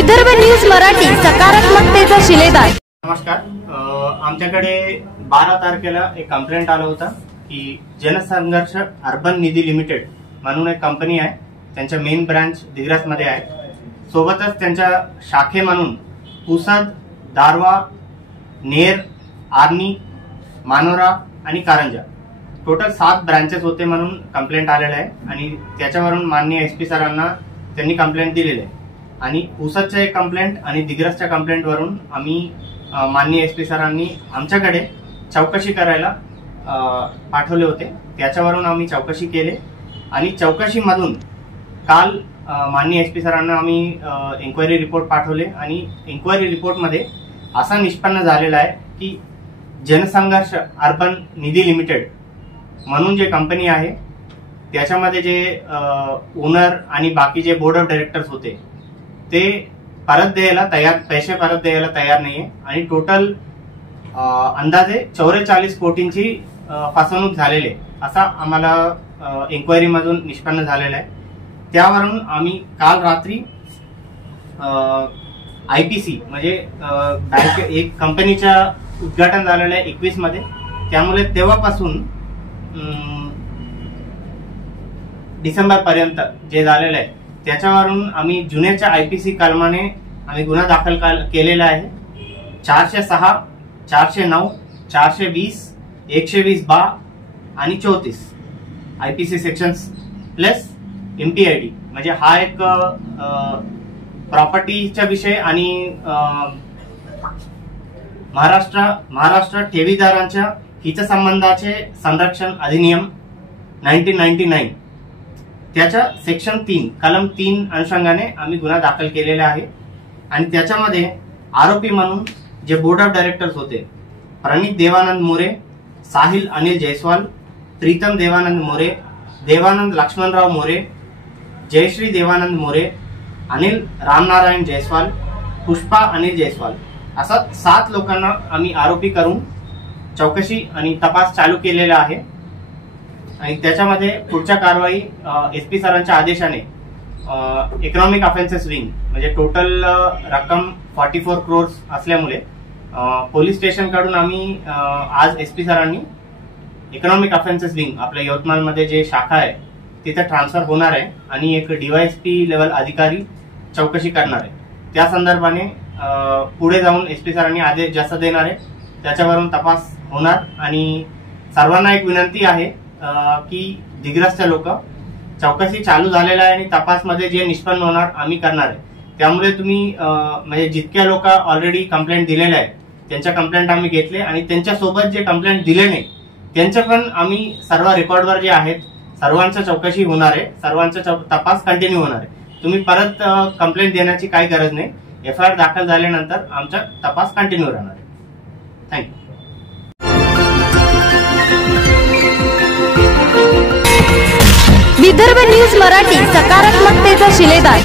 Vidarbha news Marathi, सकारात्मकतेचा शिलेदार। नमस्कार। आमच्याकडे 12 तारखेला एक कंप्लेंट आला होता की जनसंघर्ष अर्बन निधी लिमिटेड म्हणून एक कंपनी आहे, त्यांच्या मेन ब्रांच दिग्रस मध्ये आहे। सोबतच त्यांच्या शाखे म्हणून पुसद, दारवा, नेर, आर्नी, मानोरा आणि कारंजा टोटल 7 ब्रांचेस होते म्हणून कंप्लेंट आलेला आहे आणि त्याच्यावरून माननीय एसपी सरांना त्यांनी कंप्लेंट दिलेली आहे। आणि पुसदच्या एक कंप्लेंट आणि दिग्रसच्या कंप्लेंट वरून आम्ही माननीय एसपी सरांनी आमच्याकडे चौकशी करायला पाठवले होते। त्याच्यावरून आम्ही चौकशी केली आणि चौकशीमधून काल माननीय एसपी सरांना आम्ही इन्क्वायरी रिपोर्ट पाठवले आणि इन्क्वायरी रिपोर्टमध्ये असा निष्पन्न झालेला आहे की जनसंघर्ष अर्बन निधी लिमिटेड म्हणून जे कंपनी आहे त्याच्यामध्ये जे ओनर आणि बाकी जे बोर्ड ऑफ डायरेक्टर्स होते ते पैसे परत द्यायला तयार नाहीये आणि टोटल अंदाजे 44 कोटींची फसवणूक झालेली आहे असा आम्हाला इन्क्वायरी मधून निष्पन्न झालेला आहे। त्यावरून आम्ही काल रात्री आयपीसी म्हणजे बँक एक कंपनीच्या उद्घाटन झालेलं आहे 21 मध्ये, त्यामुळे तेव्हापासून डिसेंबर पर्यंत जे झालेलं आहे त्याच्यावरून आम्ही जुन्याच्या आयपीसी कलमाने आम्ही गुन्हा दाखल केलेला आहे। 406, 409, 420, 120 आणि 34 आयपीसी सेक्शन्स प्लस एमपीआयडी म्हणजे हा एक प्रॉपर्टीचा विषय आणि महाराष्ट्र ठेवीदारांच्या हितसंबंधाचे संरक्षण अधिनियम 1999 त्याच्या सेक्शन 3 कलम 3 अनुषंगाने आम्ही गुन्हा दाखल केलेला आहे। आणि त्याच्यामध्ये आरोपी म्हणून जे बोर्ड ऑफ डायरेक्टर्स होते प्रणित देवानंद मोरे, साहिल अनिल जयस्वाल, प्रीतम देवानंद मोरे, देवानंद लक्ष्मणराव मोरे, जयश्री देवानंद मोरे, अनिल रामनारायण जयस्वाल, पुष्पा अनिल जयस्वाल असा 7 लोकांना आम्ही आरोपी करून चौकशी आणि तपास चालू केलेला आहे। आणि त्याच्यामध्ये पुढच्या कारवाई एसपी सरांच्या आदेशाने इकॉनॉमिक ऑफेन्सेस विंग म्हणजे टोटल रक्कम 44 क्रोर्स असल्यामुळे पोलीस स्टेशन कडून आम्ही आज एसपी सरांनी इकॉनॉमिक ऑफेन्सेस विंग आपल्या यवतमाळ मध्ये जे शाखा आहे तिथे ट्रान्सफर होणार आहे आणि एक डीवायएसपी लेवल अधिकारी चौकशी करणार आहे। त्या संदर्भाने पुढे जाऊन एसपी सरांनी आदेश जसा देणार आहे त्याच्यावरून तपास होणार। आणि सर्वांना एक विनंती आहे की दिग्रसच्या लोक चौकशी चालू झालेला आहे आणि तपास मध्ये जे निष्पन्न होणार आम्ही करणार आहे। त्यामुळे तुम्ही म्हणजे जितक्या लोक ऑलरेडी कंप्लेंट दिलेल्या आहेत त्यांच्या कंप्लेंट आम्ही घेतले आणि त्यांच्या सोबत जे कंप्लेंट दिले नाही त्यांच्या पण आम्ही सर्व रेकॉर्डवर जे आहेत सर्वांच्या चौकशी होणार आहे, सर्वांचा तपास कंटिन्यू होणार आहे। तुम्ही परत कंप्लेंट देण्याची काही गरज नाही, एफआयआर दाखल झाल्यानंतर आमचा तपास कंटिन्यू राहणार आहे। थँक्यू। विदर्भ न्यूज मराठी, सकारात्मकतेचा शिलेदार।